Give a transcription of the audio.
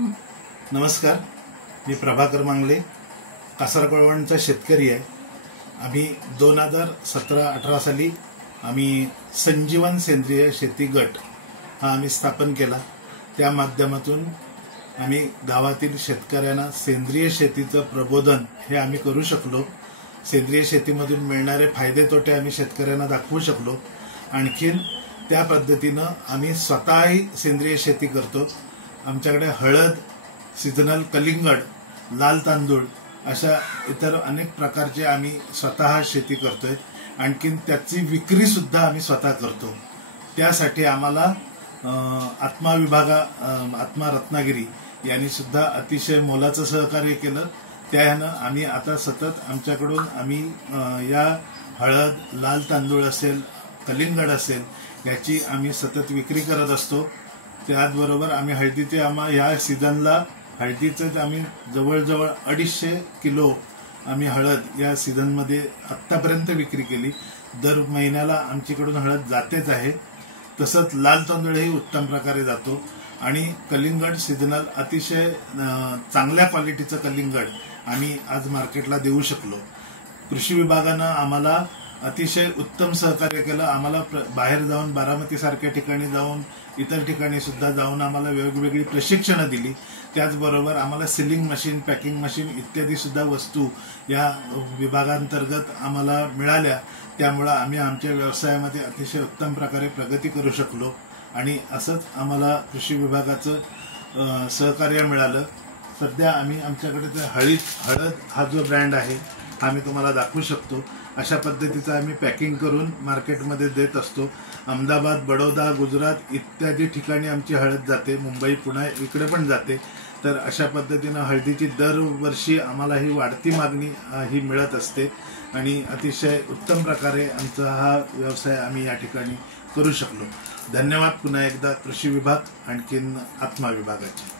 नमस्कार, मी प्रभाकर मांगले, कासारगोळवणचा शेतकरी आहे। आम्ही 2017-18 साली आम्ही संजीवन सेंद्रिय शेती गट हा आम्ही स्थापन केला। त्या माध्यमातून आम्ही गावातील शेतकऱ्यांना सेंद्रिय शेतीचं प्रबोधन हे आम्ही करू शकलो। सेंद्रिय शेतीमधून मिळणारे फायदे तोटे आम्ही शेतकऱ्यांना दाखवू शकलो। आणखीन त्या पद्धतीने आम्ही स्वतःही सेंद्रिय शेती करतो। आमच्याकडे हळद, सीजनल कलिंगड, लाल तांदूळ अशा इतर अनेक प्रकारचे आम्ही स्वतः शेती करतोय। आणखीन त्याची विक्री सुद्धा आम्ही स्वतः करतो। त्यासाठी आम्हाला आत्मा रत्नागिरी यांनी सुद्धा अतिशय मोलाचं सहकार्य केलं। त्यानं आम्ही आता सतत आमच्याकडून आम्ही या हळद, लाल तांदूळ असेल, कलिंगड असेल याची आम्ही सतत विक्री करत असतो। त्याचबरोबर आम्ही हळदीचे या सीझनला हळदीचं आम्ही जवळजवळ 250 किलो आम्ही हळद या सीझनमध्ये आतापर्यंत विक्री केली। दर महिन्याला आमच्याकडून हळद जातेच आहे। तसंच लाल तांदूळही उत्तम प्रकारे जातो आणि कलिंगड सीझनल अतिशय चांगल्या क्वालिटीचं कलिंगड आम्ही आज मार्केटला देऊ शकलो। कृषी विभागानं आम्हाला अतिशय उत्तम सहकार्य केलं। आम्हाला बाहेर जाऊन बारामती सारख्या ठिकाणी जाऊन इतर ठिकाणी सुद्धा जाऊन आम्हाला वेगवेगळी प्रशिक्षणं दिली। त्याचबरोबर आम्हाला सिलिंग मशीन, पॅकिंग मशीन इत्यादी सुद्धा वस्तू या विभागांतर्गत आम्हाला मिळाल्या। त्यामुळे आम्ही आमच्या व्यवसायामध्ये अतिशय उत्तम प्रकारे प्रगती करू शकलो आणि असंच आम्हाला कृषी विभागाचं सहकार्य मिळालं। सध्या आम्ही आमच्याकडे हळद हा जो ब्रँड आहे हा मी तुम्हाला दाखवू शकतो। अशा पद्धतीचं आम्ही पॅकिंग करून मार्केटमध्ये देत असतो। अहमदाबाद, बडोदा, गुजरात इत्यादी ठिकाणी आमची हळद जाते। मुंबई, पुणे इकडे पण जाते। तर अशा पद्धतीनं हळदीची दरवर्षी आम्हाला ही वाढती मागणी ही मिळत असते आणि अतिशय उत्तम प्रकारे आमचा हा व्यवसाय आम्ही या ठिकाणी करू शकलो। धन्यवाद पुन्हा एकदा कृषी विभाग आणखीन आत्मा विभागाचे।